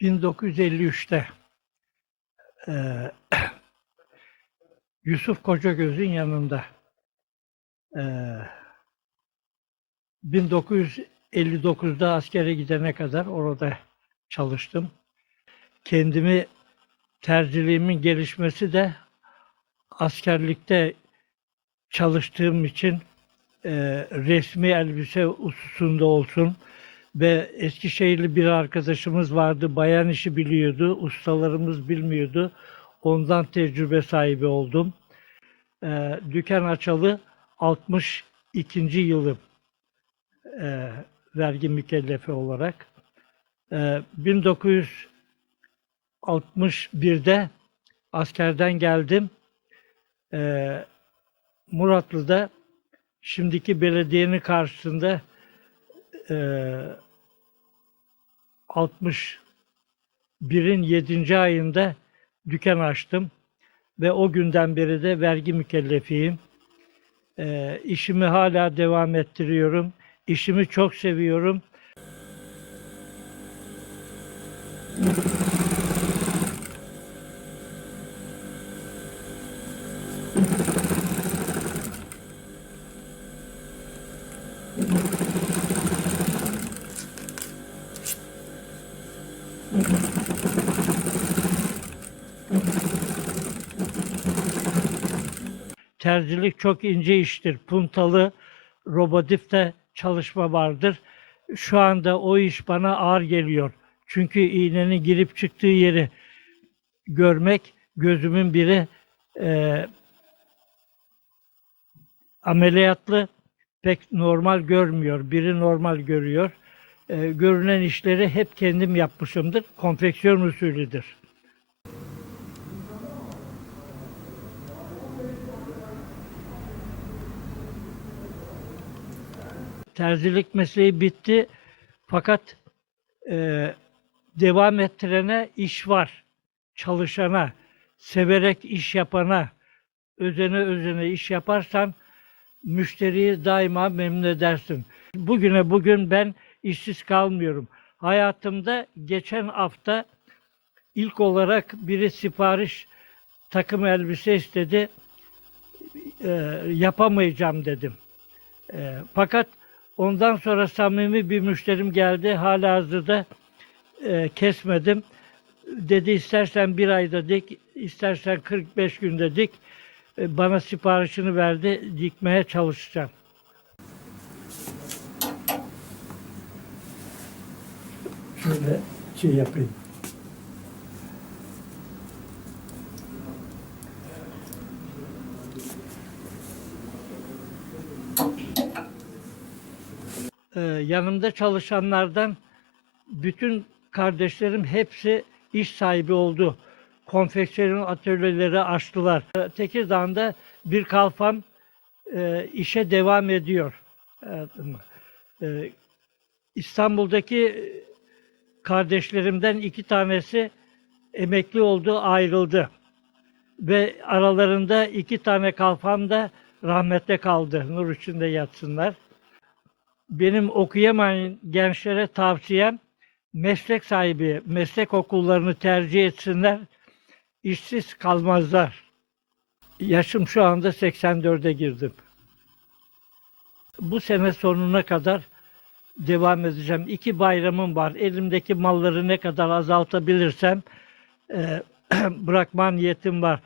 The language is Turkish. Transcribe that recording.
1953'te e, Yusuf Kocagöz'ün yanında e, 1959'da askere gidene kadar orada çalıştım. Kendimi terciliğimin gelişmesi de askerlikte çalıştığım için eee, resmi elbise hususunda olsun ve Eskişehirli bir arkadaşımız vardı. Bayan işi biliyordu. Ustalarımız bilmiyordu. Ondan tecrübe sahibi oldum. Eee dükkan açalı 62. yılım eee, vergi mükellefi olarak. Eee 1961'de askerden geldim. Eee Muratlı'da şimdiki belediyenin karşısında eee 61'in 7. ayında dükkan açtım ve o günden beri de vergi mükellefiyim. Eee işimi hala devam ettiriyorum. İşimi çok seviyorum. Terzilik çok ince iştir. Puntalı, robotifte çalışma vardır. Şu anda o iş bana ağır geliyor. Çünkü iğnenin girip çıktığı yeri görmek gözümün biri eee, ameliyatlı pek normal görmüyor. Biri normal görüyor. Eee, görünen işleri hep kendim yapmışımdır. Konfeksiyon usulüdür. terzilik mesleği bitti. Fakat eee, devam ettirene iş var. Çalışana, severek iş yapana, özene özene iş yaparsan müşteriyi daima memnun edersin. Bugüne bugün ben işsiz kalmıyorum. Hayatımda geçen hafta ilk olarak biri sipariş takım elbise istedi. Eee, yapamayacağım dedim. Eee, fakat Ondan sonra samimi bir müşterim geldi. Hala hazırda e, kesmedim. Dedi istersen bir ayda dik, istersen 45 günde dik. E, bana siparişini verdi. Dikmeye çalışacağım. Şöyle şey yapayım. Ee, yanımda çalışanlardan bütün kardeşlerim hepsi iş sahibi oldu. Konfeksiyon atölyeleri açtılar. Ee, Tekirdağ'da bir kalfam e, işe devam ediyor. Ee, İstanbul'daki kardeşlerimden iki tanesi emekli oldu, ayrıldı. Ve aralarında iki tane kalfam da rahmette kaldı. Nur içinde yatsınlar benim okuyamayan gençlere tavsiyem meslek sahibi, meslek okullarını tercih etsinler. İşsiz kalmazlar. Yaşım şu anda 84'e girdim. Bu sene sonuna kadar devam edeceğim. İki bayramım var. Elimdeki malları ne kadar azaltabilirsem e, bırakma niyetim var.